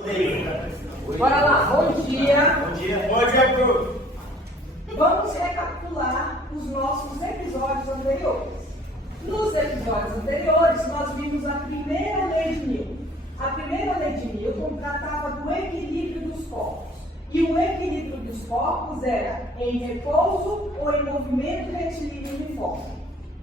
Bora lá, bom dia. Bom dia. Bom dia, Bruno. Vamos recapitular os nossos episódios anteriores. Nos episódios anteriores, nós vimos a primeira lei de Newton. A primeira lei de Newton tratava do equilíbrio dos corpos. E o equilíbrio dos corpos era em repouso ou em movimento retilíneo uniforme.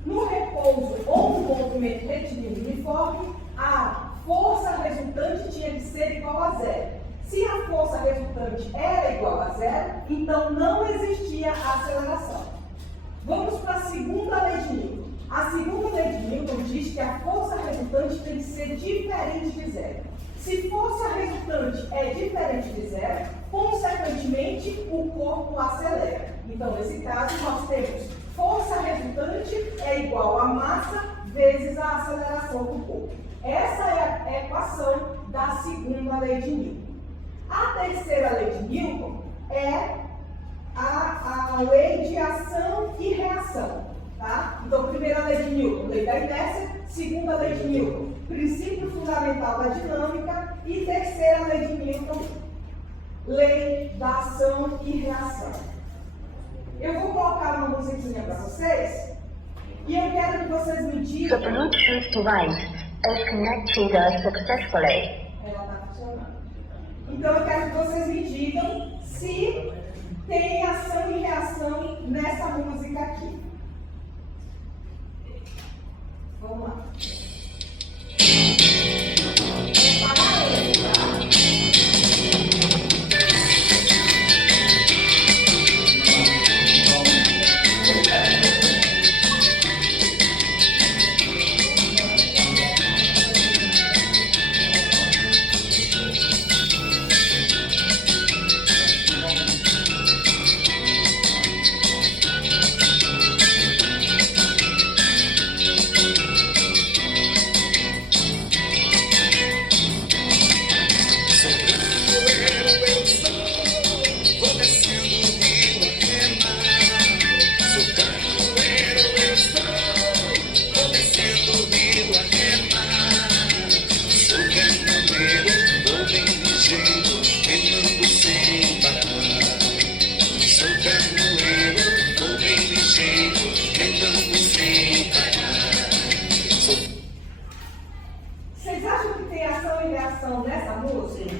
No repouso ou no movimento retilíneo uniforme, a força resultante tinha que ser igual a zero. Se a força resultante era igual a zero, então não existia aceleração. Vamos para a segunda lei de Newton. A segunda lei de Newton diz que a força resultante tem que ser diferente de zero. Se força resultante é diferente de zero, consequentemente o corpo acelera. Então, nesse caso, nós temos força resultante é igual a massa vezes a aceleração do corpo. Essa é a equação da segunda lei de Newton. A terceira lei de Newton é a lei de ação e reação. Tá? Então, primeira lei de Newton, lei da inércia. Segunda lei de Newton, princípio fundamental da dinâmica. E terceira lei de Newton, lei da ação e reação. Eu vou colocar uma musiquinha para vocês e eu quero que vocês me digam. The Bluetooth device is connected successfully. Ela está funcionando. Então eu quero que vocês me digam se tem ação e reação nessa música aqui. Vamos lá. Vocês acham que tem ação e reação nessa música?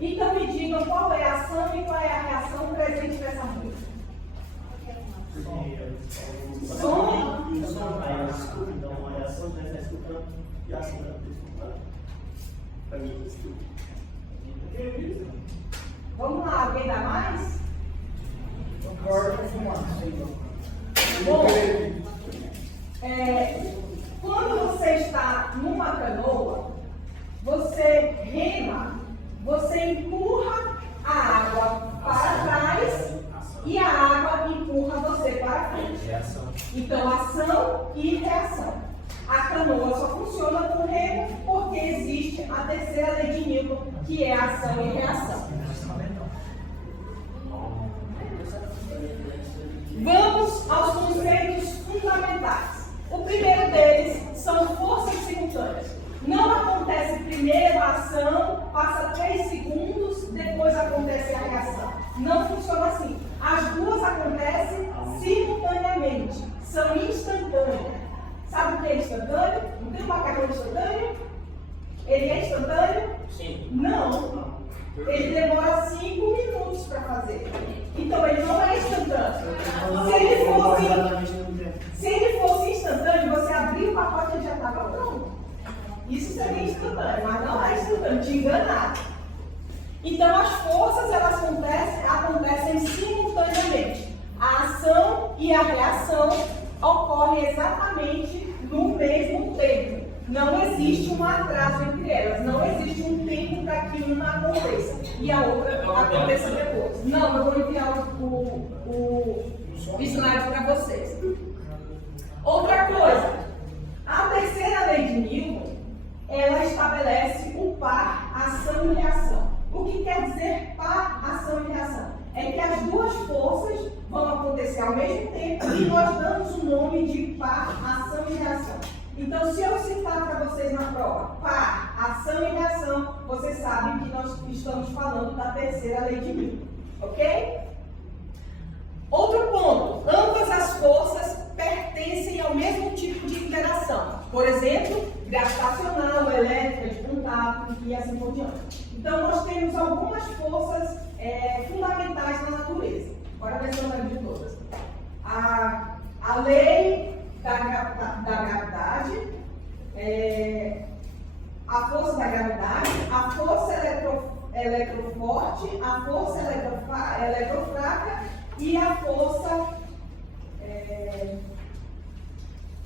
Então me digam qual é a ação e qual é a reação presente nessa música. Som. Então, a reação já está escutando e a ação já está escutando. Para mim, escuta. Vamos lá, alguém dá mais? Bom, quando você está numa canoa, você rema, você empurra a água para trás e a água empurra você para frente. Então, ação e reação. A canoa só funciona com remo porque existe a terceira lei de Newton, que é ação e reação. Vamos aos conceitos fundamentais. O primeiro deles são forças simultâneas. Não acontece primeiro a ação, passa 3 segundos, depois acontece a reação. Não funciona assim. As duas acontecem simultaneamente, são instantâneas. Sabe o que é instantâneo? Não tem um macarrão instantâneo? Ele é instantâneo? Sim. Não. Ele demora 5 minutos para fazer. Então ele não é instantâneo. Se ele fosse instantâneo, você abria o pacote e ele já estava pronto. Isso seria instantâneo, mas não é instantâneo, te enganaram. Então as forças elas acontecem simultaneamente. A ação e a reação ocorrem exatamente no mesmo tempo. Não existe um atraso entre elas, não existe um tempo para que uma aconteça e a outra aconteça depois. Não, eu vou enviar o slide para vocês. Outra coisa, a terceira lei de Newton, ela estabelece o par ação e reação. O que quer dizer par ação e reação? É que as duas forças vão acontecer ao mesmo tempo e nós damos o nome de par ação e reação. Então, se eu citar para vocês na prova par, ação e reação, você sabe sabem que nós estamos falando da terceira lei de Newton, ok? Outro ponto, ambas as forças pertencem ao mesmo tipo de interação. Por exemplo, gravitacional, elétrica, de contato e assim por diante. Então, nós temos algumas forças fundamentais na natureza. Agora, mencionando de todas. A lei da gravidade, a força da gravidade, a força eletroforte, a força eletrofraca e a força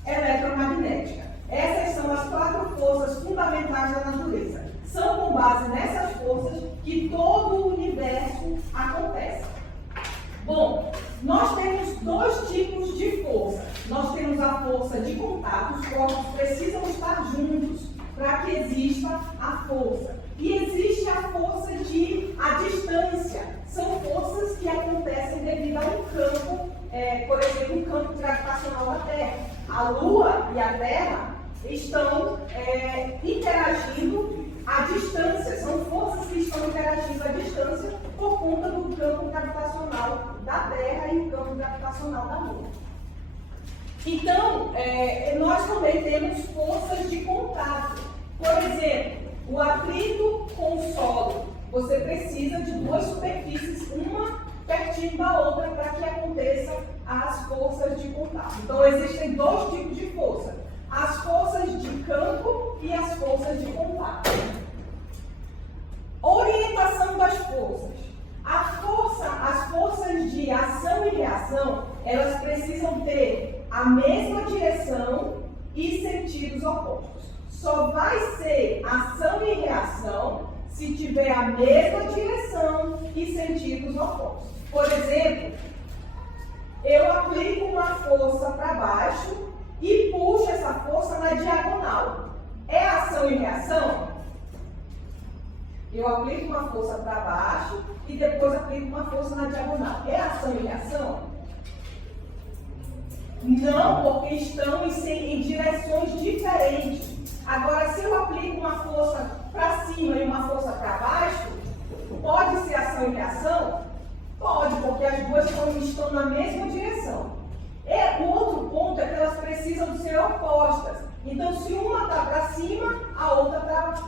eletromagnética. Essas são as 4 forças fundamentais da natureza. São com base nessas forças que todo o universo acontece. Bom, nós temos 2 tipos de força. Nós temos a força de contato, os corpos precisam estar juntos para que exista a força. E existe a força à distância. São forças que acontecem devido a um campo, por exemplo, um campo gravitacional da Terra. A Lua e a Terra estão interagindo à distância. São forças que estão interagindo à distância por conta do campo gravitacional da Terra e o campo gravitacional da Lua. Então, nós também temos forças de contato. Por exemplo, o atrito com o solo. Você precisa de 2 superfícies, uma pertinho da outra, para que aconteça as forças de contato. Então, existem 2 tipos de força. As forças de campo e as forças de contato. Orientação das forças. As forças de ação e reação, elas precisam ter a mesma direção e sentidos opostos. Só vai ser ação e reação se tiver a mesma direção e sentidos opostos. Por exemplo, eu aplico uma força para baixo e puxo essa força na diagonal. É ação e reação? Eu aplico uma força para baixo e depois aplico uma força na diagonal. É ação e reação? Não, porque estão em direções diferentes. Agora, se eu aplico uma força para cima e uma força para baixo, pode ser ação e reação? Pode, porque as duas estão na mesma direção. O outro ponto é que elas precisam ser opostas. Então, se uma está para cima, a outra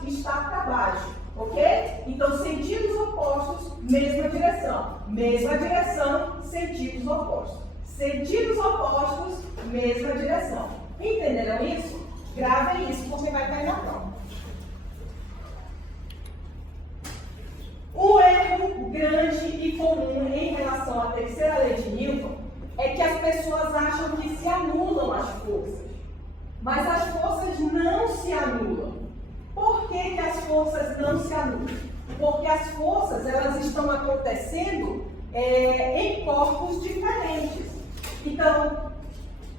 está para baixo. Ok? Então, sentidos opostos, mesma direção. Mesma direção, sentidos opostos. Sentidos opostos, mesma direção. Entenderam isso? Gravem isso, porque vai cair na prova. O erro grande e comum em relação à terceira lei de Newton é que as pessoas acham que se anulam as forças. Mas as forças não se anulam. Por que as forças não se anulam? Porque as forças elas estão acontecendo em corpos diferentes. Então,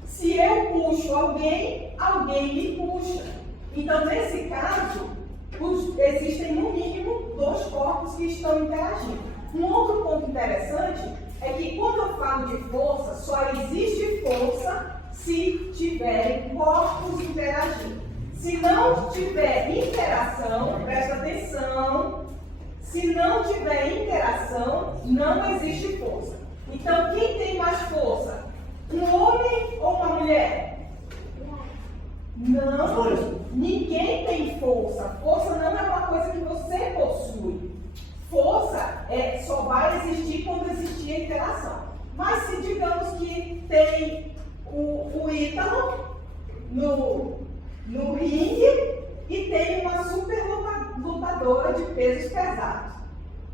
se eu puxo alguém me puxa. Então, nesse caso, existem no mínimo 2 corpos que estão interagindo. Um outro ponto interessante é que quando eu falo de força, só existe força se tiverem corpos interagindo. Se não tiver interação, presta atenção, se não tiver interação, não existe força. Então, quem tem mais força? Um homem ou uma mulher? Não, ninguém tem força. Força não é uma coisa que você possui. Força só vai existir quando existir a interação. Mas se digamos que tem o Ítalo no ringue e tem uma super lutadora de pesos pesados.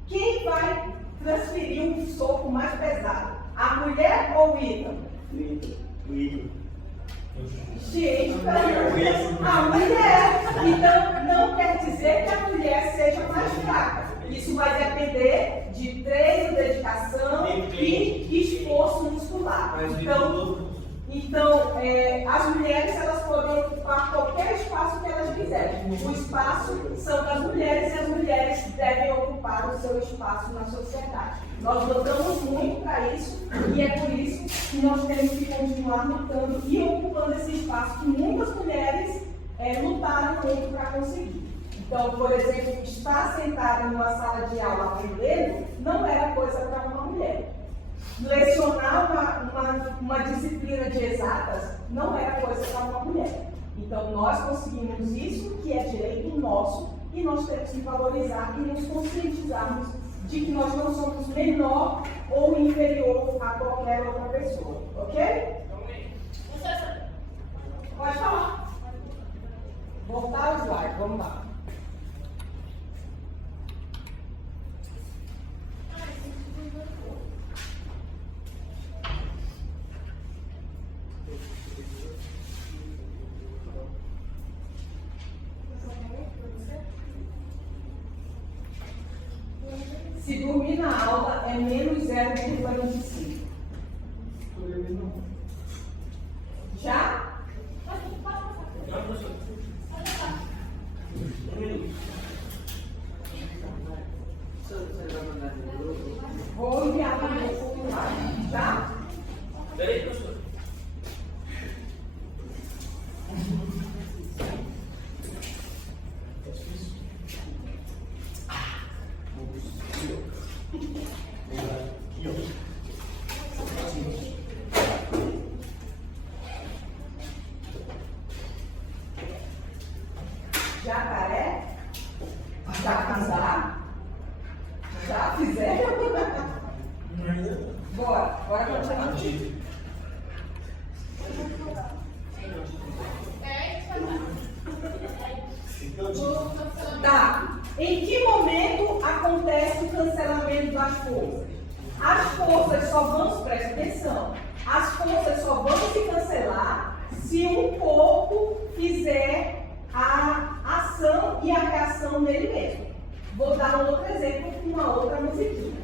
Quem vai transferir um soco mais pesado? A mulher ou o Ítalo? O Ítalo. Gente, a mulher. Então, não quer dizer que a mulher seja mais fraca. Isso vai depender de treino, dedicação e esforço muscular. Então, as mulheres elas podem ocupar qualquer espaço que elas quiserem. O espaço são das mulheres e as mulheres devem ocupar o seu espaço na sociedade. Nós lutamos muito para isso e é por isso que nós temos que continuar lutando e ocupando esse espaço que muitas mulheres lutaram muito para conseguir. Então, por exemplo, estar sentada numa sala de aula aprendendo não era coisa para uma mulher. Lecionar uma disciplina de exatas não era coisa para uma mulher. Então, nós conseguimos isso, que é direito nosso, e nós temos que valorizar e nos conscientizarmos de que nós não somos menor ou inferior a qualquer outra pessoa. Ok? Pode falar. Voltar ao slide, vamos lá. Se dormir na aula é menos 0,25. Já? Vou enviar para o formulário. Já? Peraí, professor. Jacaré? Já fizeram? Já fizeram? Bora, bora continuar. Tá. Em que momento acontece o cancelamento das forças? As forças só vão, presta atenção, as forças só vão se cancelar se um corpo fizer a ação e a reação nele mesmo. Vou dar um outro exemplo com uma outra musiquinha.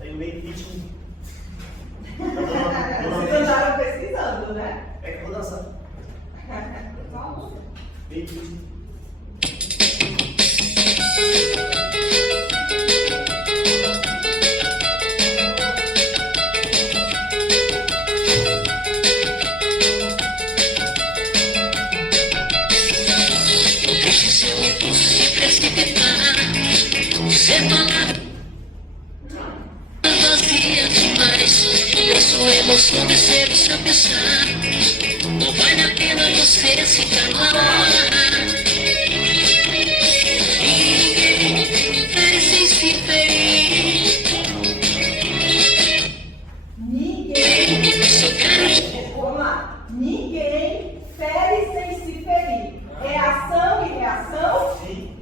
Tem o meio ritmo. Vocês andaram pesquisando, né? É que eu vou dançar. Meio ritmo. Deixe seu impulso se precipitar. Ser tomado vazia demais. A sua emoção descer o seu pensar. Não vale a pena você se calar. Ninguém faz sem se ferir. Ninguém. Vamos lá. Ninguém fere sem se ferir. É ação e reação? Sim.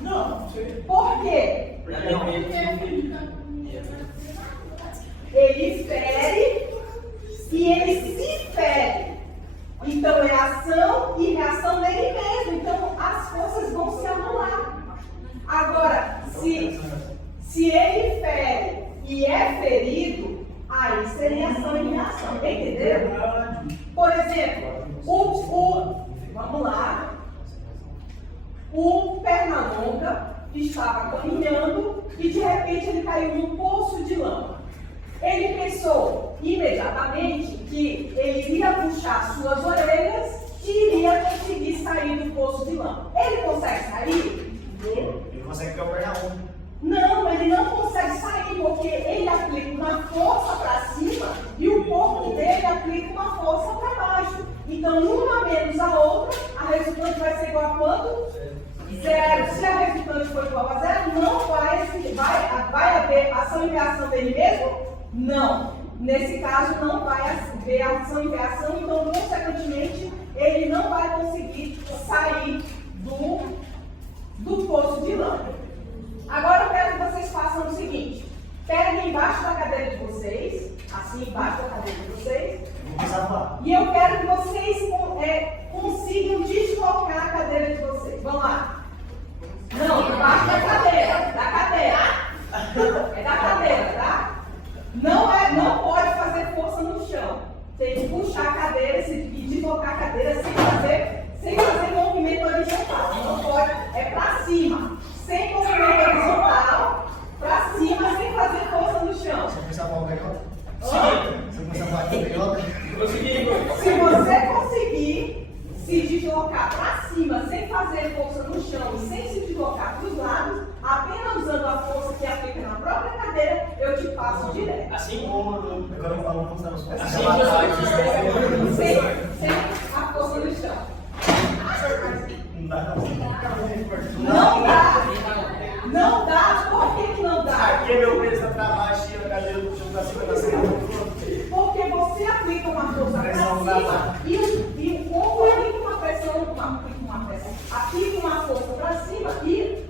Não. Por quê? Ele fere e ele se fere. Então é ação e reação nele mesmo. Então as forças vão se anular. Agora, se ele fere e é ferido, aí seria ação e reação. Entenderam? Por exemplo, vamos lá. O Pernalonga estava caminhando e de repente ele caiu num poço de lama. Ele pensou imediatamente que ele iria puxar suas orelhas e iria conseguir sair do poço de lama. Ele consegue sair? Ele consegue pegar o Pernalonga. Não, ele não consegue sair porque ele aplica uma força para cima e o corpo dele aplica uma força para baixo. Então, uma menos a outra, a resultante vai ser igual a quanto? Zero. Se a resultante for igual a zero, não vai haver ação e reação dele mesmo? Não. Nesse caso, não vai haver ação e reação, então, consequentemente, ele não vai conseguir sair do poço de lama. Agora eu quero que vocês façam o seguinte: peguem embaixo da cadeira de vocês, assim, embaixo da cadeira de vocês, Vou começar a falar. e eu quero que vocês consigam deslocar a cadeira de vocês. Vamos lá. Não, embaixo da cadeira, da cadeira. É da cadeira, tá? Não pode fazer força no chão. Tem que puxar a cadeira e deslocar a cadeira sem fazer movimento horizontal. Não pode, é pra cima. Sem movimento horizontal, pra cima, sem fazer força no chão. Você começar a falar o canhota? Oi? Você começar a falar o canhota? Se você conseguir para cima, sem fazer força no chão e sem se deslocar para os lados, apenas usando a força que aplica na própria cadeira, eu te passo direto. Assim como agora eu falo como estamos Sem a força no chão. Não dá Não dá. Não dá. Por que não dá? Aqui é meu peso para baixo e a cadeira do chão para cima da Porque você aplica uma força para cima e o corpo aplica uma pressão, aplica uma força para cima e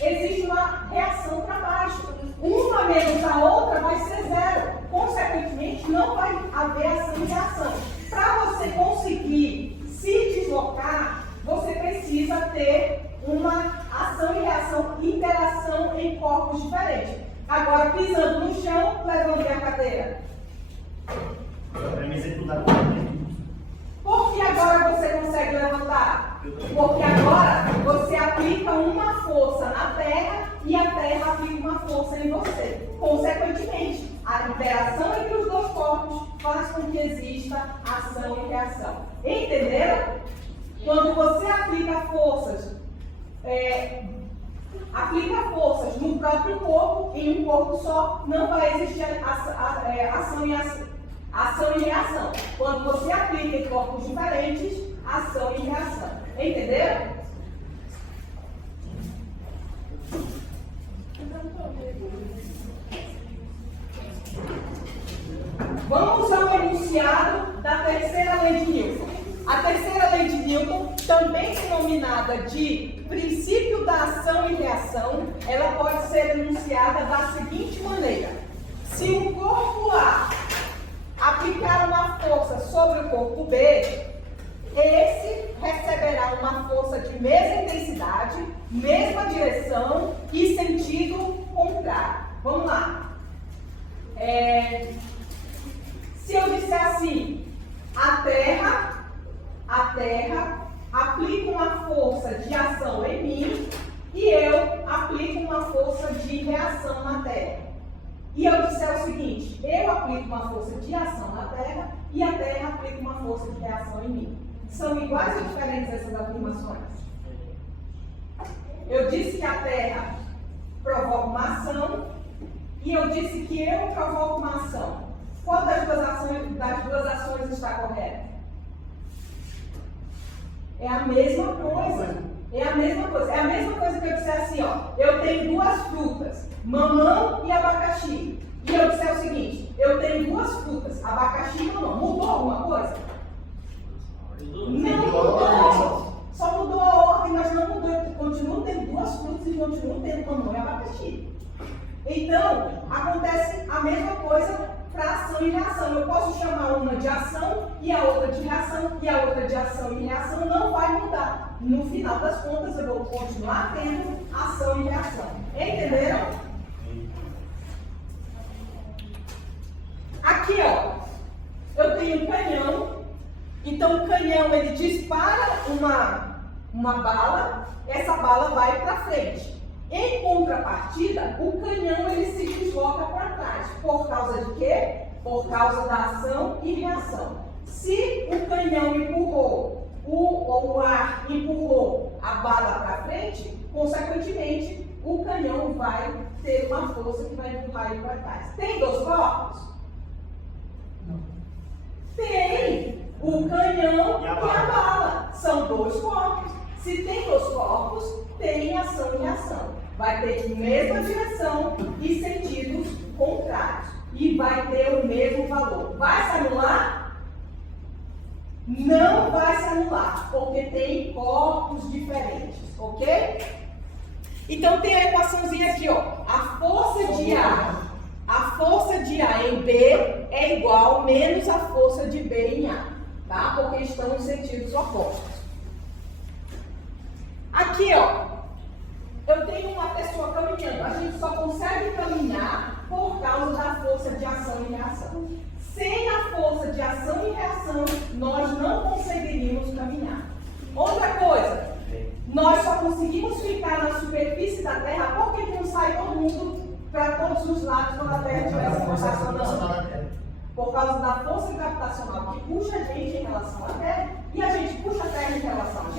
existe uma reação para baixo. Uma menos a outra vai ser zero. Consequentemente, não vai haver ação e reação. Para você conseguir se deslocar, você precisa ter uma ação e reação, interação em corpos diferentes. Agora, pisando no chão, levantei a cadeira. Para me executar. Por que agora você consegue levantar? Porque agora você aplica uma força na terra e a terra aplica uma força em você. Consequentemente, a interação entre os dois corpos faz com que exista ação e reação. Entenderam? Quando você aplica forças no próprio corpo, em um corpo só, não vai existir ação e reação. Quando você aplica em corpos diferentes, ação e reação. Entenderam? Vamos ao enunciado da terceira lei de Newton. A terceira lei de Newton, também denominada de princípio da ação e reação, ela pode ser enunciada da seguinte maneira: se o corpo A aplicar uma força sobre o corpo B, esse receberá uma força de mesma intensidade, mesma direção e sentido contrário. Vamos lá. Se eu disser assim, a Terra aplica uma força de ação em mim e eu aplico uma força de reação na Terra. E eu disser o seguinte, eu aplico uma força de ação na Terra e a Terra aplica uma força de reação em mim. São iguais ou diferentes essas afirmações? Eu disse que a Terra provoca uma ação e eu disse que eu provoco uma ação. Qual das duas ações está correta? É a mesma coisa. É a mesma coisa. É a mesma coisa que eu disser assim, ó. Eu tenho duas frutas, mamão e abacaxi. E eu disser o seguinte, eu tenho duas frutas, abacaxi e mamão. Mudou alguma coisa? Não mudou. Só mudou a ordem, mas não mudou. Eu continuo tendo duas frutas e continuo tendo mamão e abacaxi. Então, acontece a mesma coisa para ação e reação. Eu posso chamar uma de ação e a outra de reação, e a outra de ação e reação não vai mudar. No final das contas, eu vou continuar tendo ação e reação. Entenderam? Aqui, ó, eu tenho um canhão. Então, o canhão, ele dispara uma bala, essa bala vai para frente. Em contrapartida, o canhão ele se desloca para trás. Por causa de quê? Por causa da ação e reação. Se o canhão empurrou, o ar empurrou a bala para frente, consequentemente, o canhão vai ter uma força que vai empurrar ele para trás. Tem dois corpos? Não. Tem o canhão e a bala. São dois corpos. Se tem dois corpos, tem ação e reação. Vai ter mesma direção e sentidos contrários. E vai ter o mesmo valor. Vai se anular? Não vai se anular, porque tem corpos diferentes, ok? Então tem a equaçãozinha aqui, ó. A força de A em B é igual menos a força de B em A, tá? Porque estão em sentidos opostos. Aqui, ó, eu tenho uma pessoa caminhando. A gente só consegue caminhar por causa da força de ação e reação. Sem a força de ação e reação, nós não conseguiríamos caminhar. Outra coisa, nós só conseguimos ficar na superfície da Terra porque não sai todo mundo para todos os lados quando a Terra estivesse rotacionando. Por causa da força gravitacional que puxa a gente em relação à Terra e a gente puxa a Terra em relação a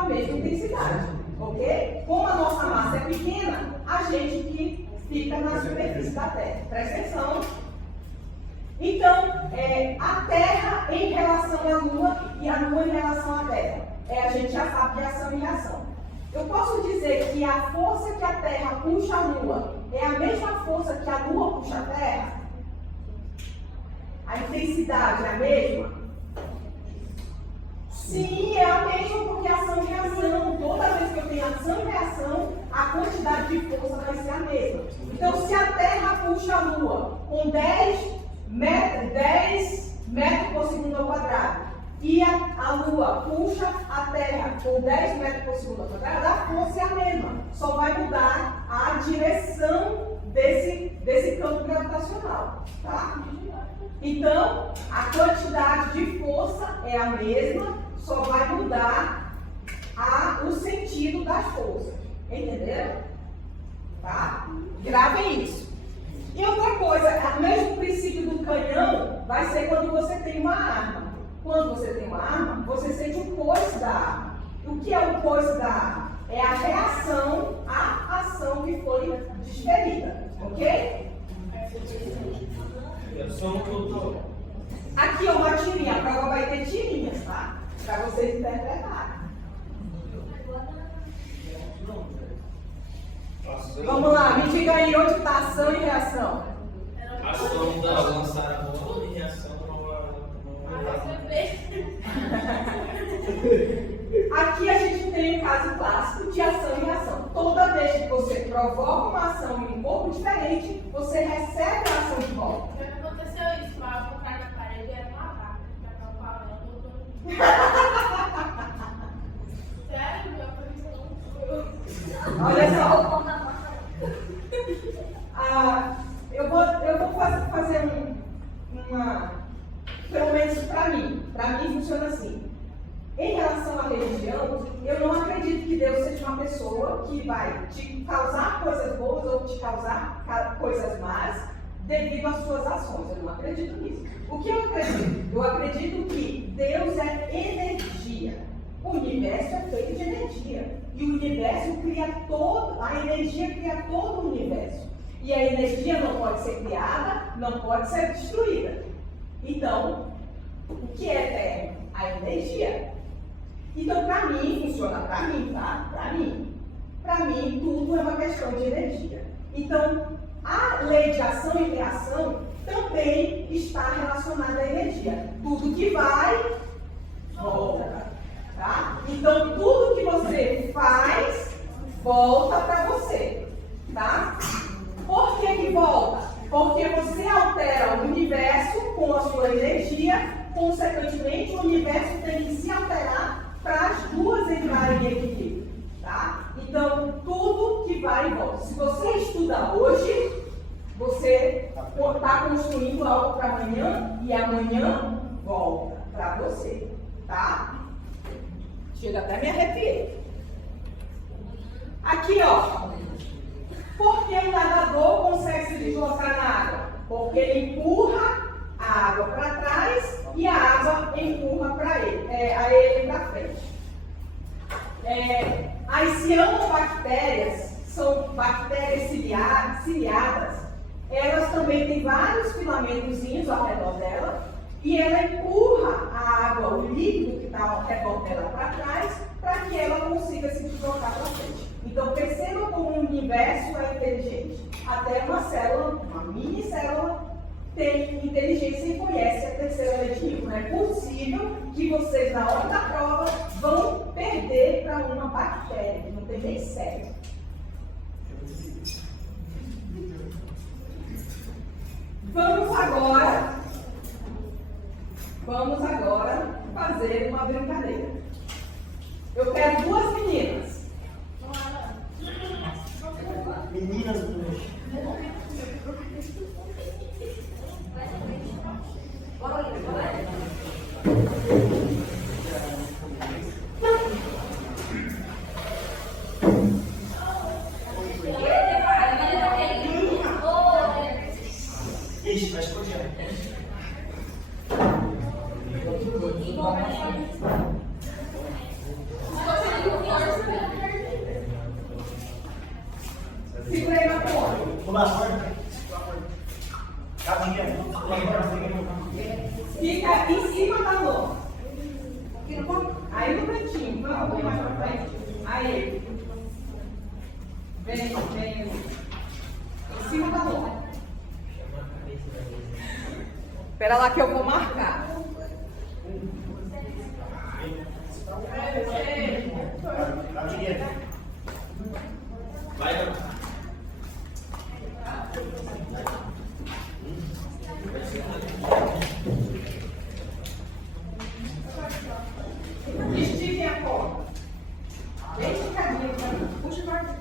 a mesma intensidade, ok? Como a nossa massa é pequena, a gente que fica na superfície da Terra. Presta atenção. Então, a Terra em relação à Lua e a Lua em relação à Terra. A gente já sabe de ação e reação. Eu posso dizer que a força que a Terra puxa a Lua é a mesma força que a Lua puxa a Terra? A intensidade é a mesma? Sim, é a mesma, porque ação e reação. Toda vez que eu tenho ação e reação, a quantidade de força vai ser a mesma. Então, se a Terra puxa a Lua com 10 metros por segundo ao quadrado e a Lua puxa a Terra com 10 metros por segundo ao quadrado, a força é a mesma. Só vai mudar a direção desse campo gravitacional. Tá? Então, a quantidade de força é a mesma, só vai mudar o sentido das forças. Entenderam? Tá? Gravem isso. E outra coisa, o mesmo princípio do canhão vai ser quando você tem uma arma. Quando você tem uma arma, você sente o coice da arma. O que é o coice da arma? É a reação à ação que foi desferida. Ok? Eu sou um doutor. Aqui é uma tirinha, a prova vai ter tirinhas, tá? Para vocês interpretarem. Vamos lá, me diga aí onde está ação e reação. Ação da lançar a bola e reação Aqui a gente tem um caso clássico de ação e reação. Toda vez que você provoca uma ação em um corpo diferente, você recebe a ação de volta. Já aconteceu isso, mas eu vou cair na parede e era uma vaca. Já estava falando, sério, meu, Olha só. Eu vou fazer pelo menos para mim funciona assim. Em relação à religião, eu não acredito que Deus seja uma pessoa que vai te causar coisas boas ou te causar coisas más devido às suas ações. Eu não acredito nisso. O que eu acredito? Eu acredito que Deus é energia. O universo é feito de energia. E o universo a energia cria todo o universo. E a energia não pode ser criada, não pode ser destruída. Então, o que é eterno? A energia. Então, para mim, funciona para mim, tá? Para mim, tudo é uma questão de energia. Então, a lei de ação e reação também está relacionada à energia. Tudo que vai, volta. Tá? Então, tudo que você faz, volta para você. Tá? Por que volta? Porque você altera o universo com a sua energia, consequentemente, o universo tem que se alterar para as duas entrarem em equilíbrio. Tá? Então, tudo que vai e volta. Se você estuda hoje, você está construindo algo para amanhã e amanhã volta para você. Tá? Chega até me arrepiei. Aqui, ó. Por que o nadador consegue se deslocar na água? Porque ele empurra a água para trás e a água empurra a ele para frente. As cianobactérias são bactérias ciliadas. Elas também têm vários filamentozinhos ao redor dela e ela empurra a água, o líquido que está ao redor dela para trás, para que ela consiga se deslocar para frente. Então, perceba como o universo é inteligente. Até uma célula, uma mini célula, tem inteligência e conhece a terceira lei de Newton. É possível que vocês, na hora da prova, vão perder para uma bactéria, que não tem nem célula. Vamos agora fazer uma brincadeira. Eu quero duas meninas. Meninas do Ixi, vai escorrer. lá, corda. Cadinha. Fica em cima da lona. Aí no cantinho. Vamos um pouquinho mais pra frente. Aí. Vem. Em cima da lona. Espera lá que eu vou marcar. Cadinha. Vai, vai. Estiquem a corda. Bem esticadinha. Puxa pra cá.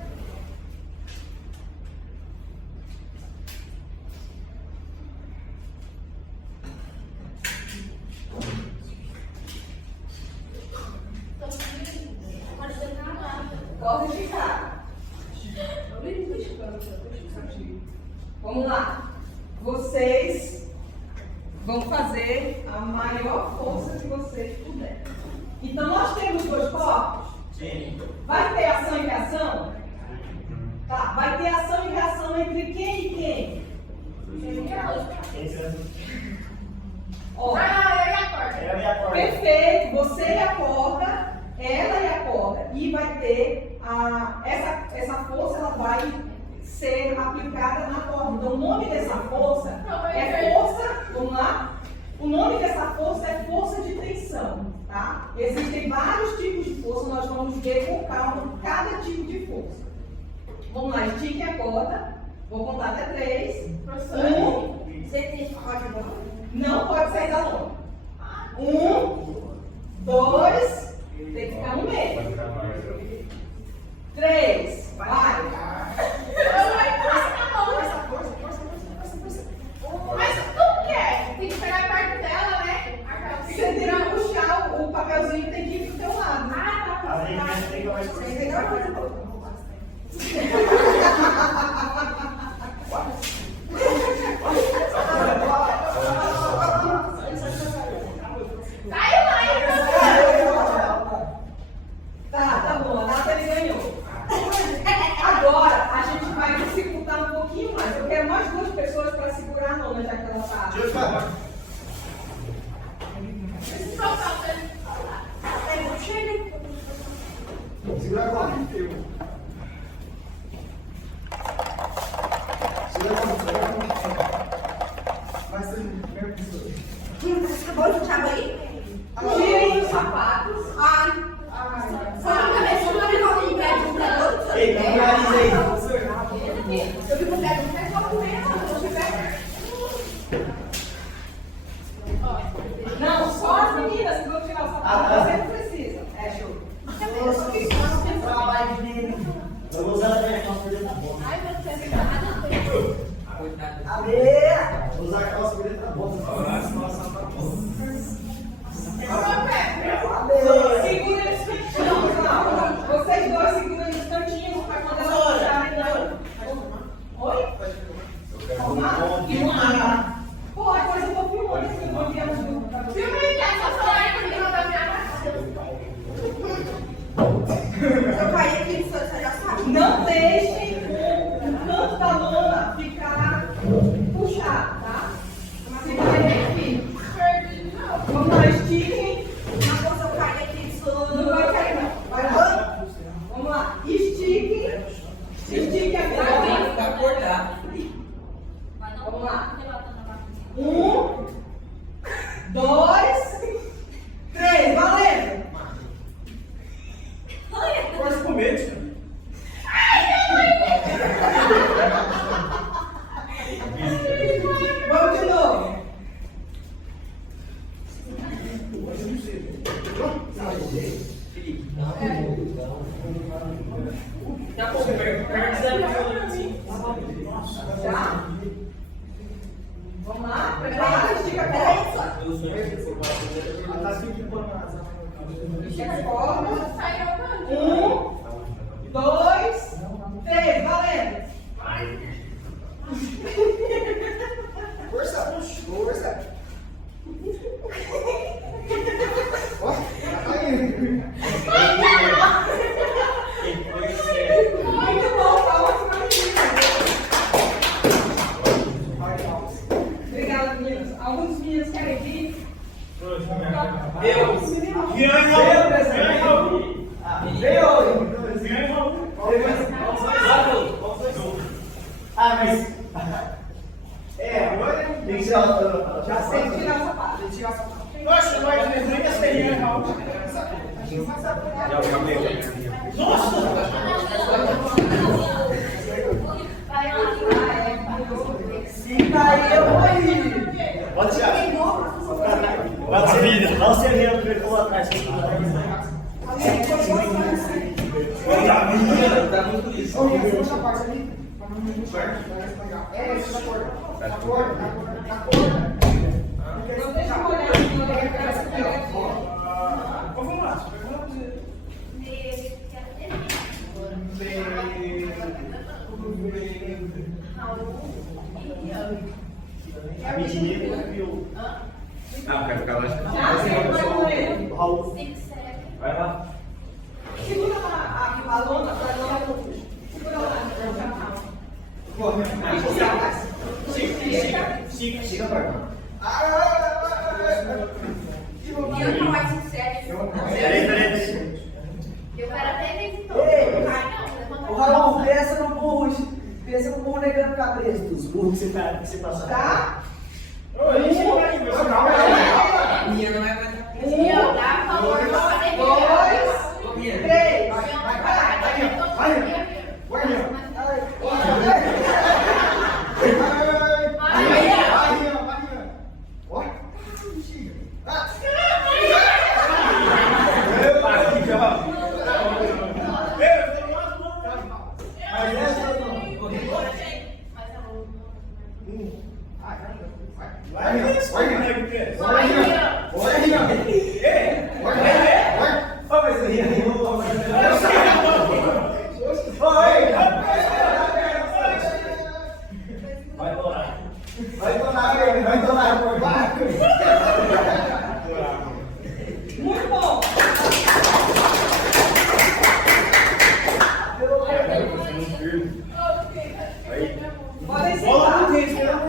Corda esticada. Vamos lá. Vocês vão fazer a maior força que vocês puderem. Então, nós temos dois corpos? Sim. Vai ter ação e reação? Tá. Vai ter ação e reação entre quem e quem? Ó, Ela me acorda. perfeito. Você e a corda, ela e a corda. E vai ter essa força, ela vai ser aplicada na corda. Então, o nome dessa força é força. Vamos lá? O nome dessa força é força de tensão, tá? Existem vários tipos de força, nós vamos ver com calma cada tipo de força. Vamos lá, estique a corda. Vou contar até 3. Não pode sair da lona. 1, 2, tem que ficar no meio. 3, vai. Mas como que é? Tem que pegar perto dela, né? Você tem que puxar o papelzinho, tem que ir pro teu lado. A gente tem que mais força. Saiu lá, Tá bom, a Nathalie ganhou. Agora, a gente vai dificultar um pouquinho mais. Eu quero mais 2 pessoas para segurar a lona, já que ela tá. Segura a corda. Segura a corda. Vai ser primeiro pessoa. Tirem os sapatos. Ei, vamos analisar Não, só as meninas que vão tirar o sapato. Você não precisa. É, show. Eu vou usar também a calça por dentro da bota. Vou usar a calça por dentro da bota. Segura nos cantinhos, não. Vocês 2 seguram nos cantinhos para quando ela puxarem. Oi? Filmar? Pode, mas eu vou filmando esse filme que é muito. Não deixem o canto da lona ficar puxado, tá? Segura bem firme. Vamos lá, estiquem. Não vai cair, não. Vai lá. Vamos lá. Estiquem. Estique a Tem que corda. ficar acordado. Vamos lá. 1, 2, 3. Valendo. Força com medo. Vamos de novo. Felipe, não. Daqui a pouco, perde assim. Já? Vamos lá. Prepara. Estica a corda. Eu sou esse que você pode fazer. Tá assim que põe na asa. Estica a corda. 1, 2, 3. Valendo. Força, força. Ó, tá indo. Muito bom. Palmas pra mim. Ah, mas. Agora tem que tirar o. Já sei tirar essa parte. Nossa, mas nem a seria real. Se cair, eu vou ir. Pode tirar. Pode ser vida. Dá o sereno que ele colocou atrás. Tá muito isso. Então deixa eu olhar aqui no aqui. Vamos lá. A mentira viu. Não, quero ficar lá. Já sei, vai com ele. Raul. Vai lá. Segura a lona para não puxar. Segura lá, Chega pra cá. Eu não vai ser Peraí. Eu quero até ver então. Ei! Não, Ô Raul, pensa no burro negando cabeça. Os burros que você passou. tá? Minha não vai aguentar. eu dá favor, não vai ter Dois, Minha. três. Muito bom. Podem sentar.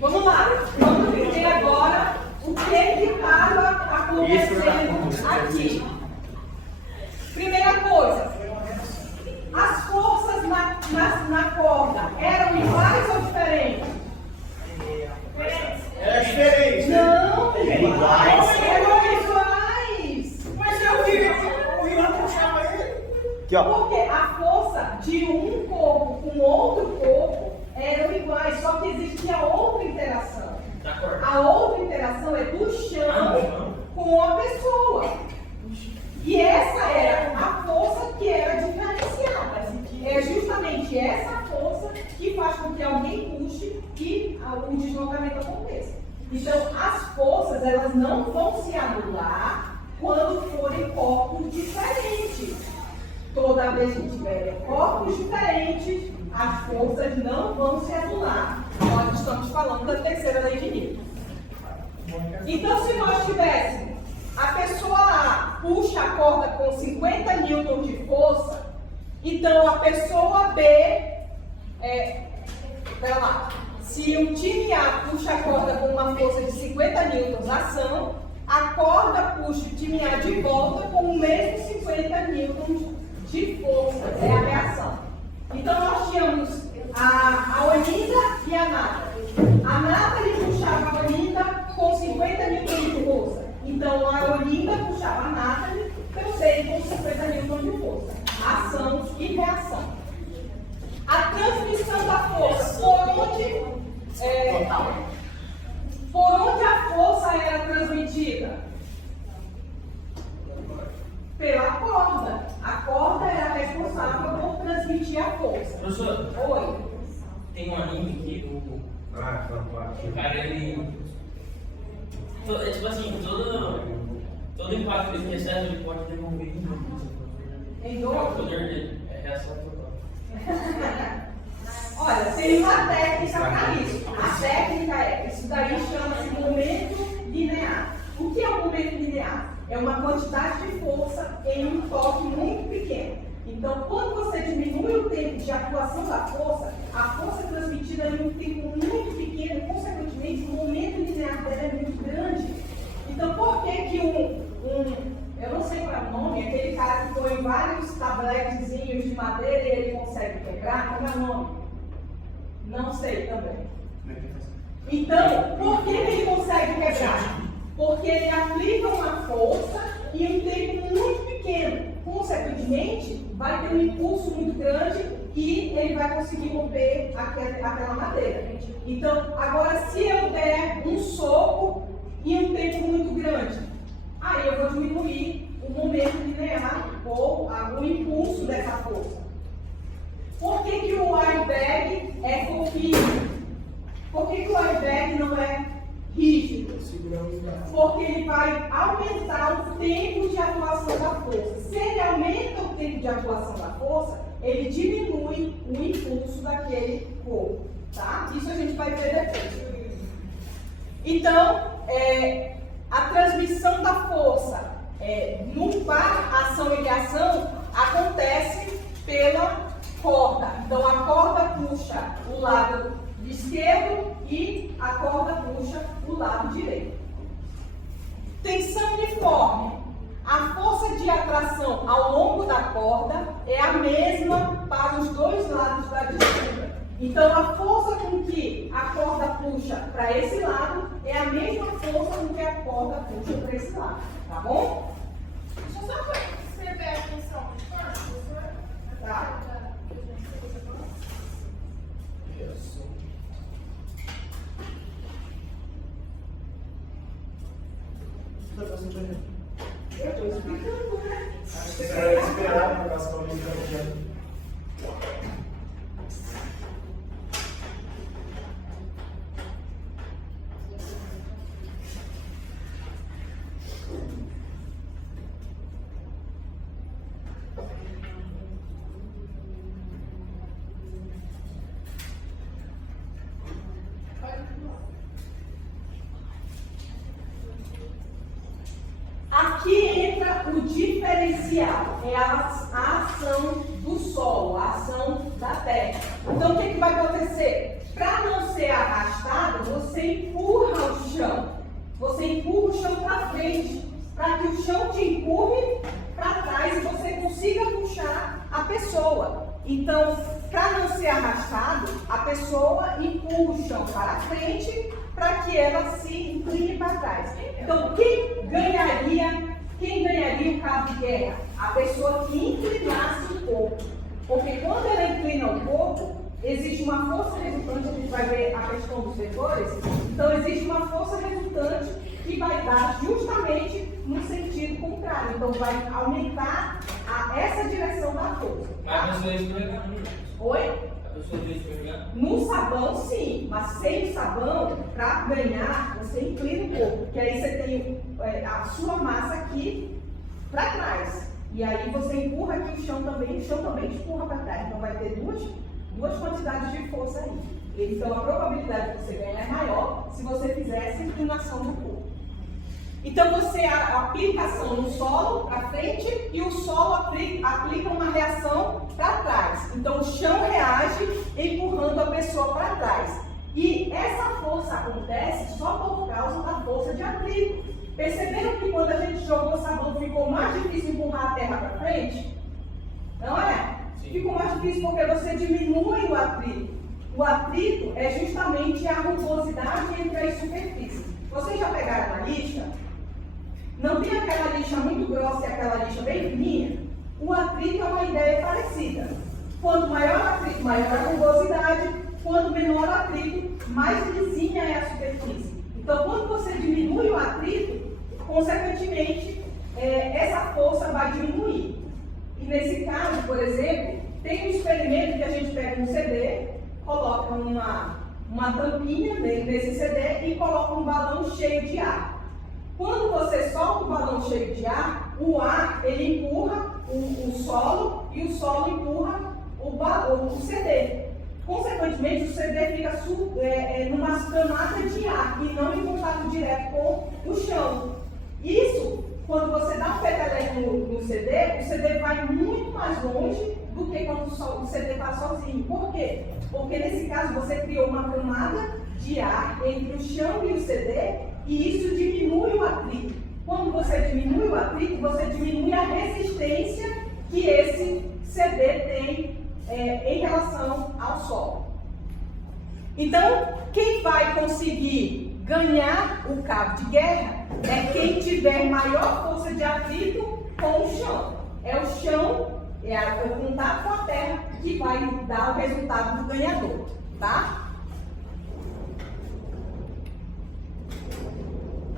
Vamos lá. Vamos ver agora o que estava acontecendo aqui. Primeira coisa, as forças na corda eram iguais ou diferentes? É diferente. Não, É iguais. eram iguais. Mas eu vi lá puxar ele. Aqui, ó. Porque a força de um corpo com outro corpo eram iguais, só que existia outra interação. A outra interação é do chão com a pessoa. E essa era a força que era diferenciada. É justamente essa força que faz com que alguém puxe e o deslocamento aconteça. Então, as forças, elas não vão se anular quando forem corpos diferentes. Toda vez que tiverem corpos diferentes, as forças não vão se anular. Nós estamos falando da terceira lei de Newton. Então, se nós tivéssemos a pessoa A puxa a corda com 50 newtons de força, então a pessoa B, pera lá, se o time A puxa a corda com uma força de 50 newtons ação, a corda puxa o time A de volta com o mesmo 50 newtons de força, é a reação. Então nós tínhamos a Olinda e a Nathalie. A Nathalie puxava a Olinda com 50 newtons de força. Então a Olinda puxava a Nathalie também com 50 newtons de força. Ação e reação. A transmissão da força, por onde a força era transmitida? Pela corda. A corda era responsável por transmitir a força. Professor, Oi. tem um anime que o cara, ele... É tipo assim, todo impacto que ele recebe, ele pode devolver em dobro. Em O dobro? poder dele é reação total. Olha, tem uma técnica para isso. A técnica isso daí chama-se momento linear. O que é o momento linear? É uma quantidade de força em um toque muito pequeno. Então, quando você diminui o tempo de atuação da força, a força é transmitida em um tempo muito pequeno, consequentemente, o momento linear dela é muito grande. Então, por que eu não sei qual é o nome, aquele cara que põe vários tabletezinhos de madeira e ele consegue quebrar, como é o nome? Não sei também. Então, por que ele consegue quebrar? Porque ele aplica uma força em um tempo muito pequeno. Consequentemente, vai ter um impulso muito grande e ele vai conseguir romper aquela madeira. Então, agora, se eu der um soco em um tempo muito grande, aí eu vou diminuir o momento linear ou o impulso dessa força. Por que o airbag é fofinho? Por que o airbag não é rígido? Porque ele vai aumentar o tempo de atuação da força. Se ele aumenta o tempo de atuação da força, ele diminui o impulso daquele corpo. Tá? Isso a gente vai ver depois. Então, a transmissão da força no par ação e reação acontece pela corda. Então, a corda puxa o lado esquerdo e a corda puxa o lado direito. Tensão uniforme. A força de atração ao longo da corda é a mesma para os dois lados da disputa. Então, a força com que a corda puxa para esse lado é a mesma força com que a corda puxa para esse lado. Tá bom? Deixa eu só escrever a atenção uniforme, professor. Tá. Eu estou explicando, né? Esperar para as comunicações. Aqui entra o diferencial, é a ação do solo, a ação da terra. Então, o que vai acontecer? Para não ser arrastado, você empurra o chão. Você empurra o chão para frente, para que o chão te empurre para trás e você consiga puxar a pessoa. Então, para não ser arrastado, a pessoa empurra o chão para frente para que ela se incline para trás. Então, quem ganharia o cabo de guerra? A pessoa que inclinasse o corpo. Porque quando ela inclina o corpo, existe uma força resultante, a gente vai ver a questão dos vetores, então existe uma força resultante que vai dar justamente no sentido contrário. Então, vai aumentar essa direção da força. Mas a pessoa escorregar. Oi? A pessoa escorregar. No sabão, sim, mas sem o sabão, para ganhar, você inclina o corpo, porque aí você tem a sua massa aqui para trás. E aí você empurra aqui o chão também te empurra para trás. Então vai ter duas quantidades de força aí. Então a probabilidade de você ganhar é maior se você fizer essa inclinação do corpo. Então você aplica a ação no solo para frente e o solo aplica uma reação para trás. Então o chão reage empurrando a pessoa para trás. E essa força acontece só por causa da força de atrito. Perceberam que quando a gente jogou o sabão ficou mais difícil empurrar a terra para frente? Não é? Sim. Ficou mais difícil porque você diminui o atrito. O atrito é justamente a rugosidade entre as superfícies. Vocês já pegaram uma lixa? Não tem aquela lixa muito grossa e aquela lixa bem fininha? O atrito é uma ideia parecida. Quanto maior o atrito, maior a rugosidade. Quanto menor o atrito, mais lisinha é a superfície. Então, quando você diminui o atrito, consequentemente, essa força vai diminuir. E nesse caso, por exemplo, tem um experimento que a gente pega um CD, coloca uma tampinha dentro desse CD e coloca um balão cheio de ar. Quando você solta o balão cheio de ar, o ar ele empurra o solo e o solo empurra o CD. Consequentemente, o CD fica numa camada de ar e não em contato direto com o chão. Isso, quando você dá um peteleco no CD, o CD vai muito mais longe do que quando o CD está sozinho. Por quê? Porque nesse caso você criou uma camada de ar entre o chão e o CD e isso diminui o atrito. Quando você diminui o atrito, você diminui a resistência que esse CD tem em relação ao solo. Então, quem vai conseguir ganhar o cabo de guerra é quem tiver maior força de atrito com o chão. É o chão, o contato com a terra que vai dar o resultado do ganhador, tá?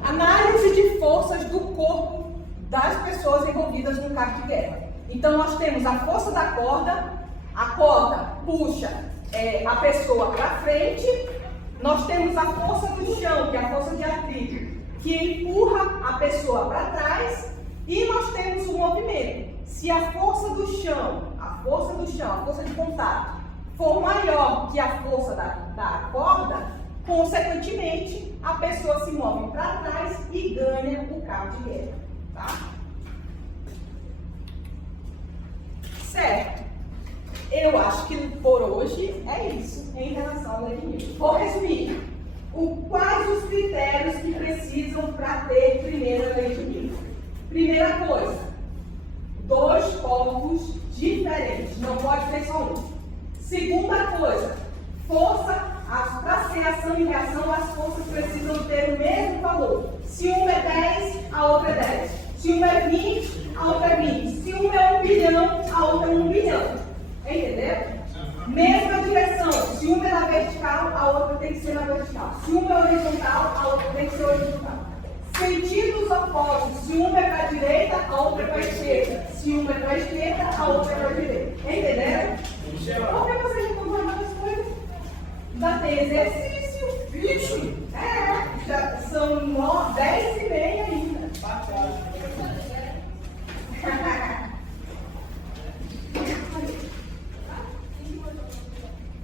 Análise de forças do corpo das pessoas envolvidas no cabo de guerra. Então, nós temos a força da corda, a corda puxa a pessoa para frente, nós temos a força do chão, que é a força de atrito, que empurra a pessoa para trás, e nós temos o movimento. Se a força do chão, a força de contato, for maior que a força da corda, consequentemente, a pessoa se move para trás e ganha o cabo de guerra, tá? Certo. Eu acho que por hoje é isso em relação ao Lei de Newton. Vou resumir. Quais os critérios que precisam para ter primeira Lei de Newton? Primeira coisa, 2 povos diferentes, não pode ter só um. Segunda coisa, força, para ser ação e reação, as forças precisam ter o mesmo valor. Se uma é 10, a outra é 10. Se uma é 20, a outra é 20. Se uma é 1 bilhão, a outra é 1 bilhão. Entendeu? Mesma direção. Se uma é na vertical, a outra tem que ser na vertical. Se uma é horizontal, a outra tem que ser horizontal. Sentidos opostos. Se uma é para a direita, a outra é para a esquerda. Se uma é para a esquerda, a outra é para a direita. Entenderam? Por que vocês não estão fazendo as coisas? Já tem exercício. Já são 10 segundos.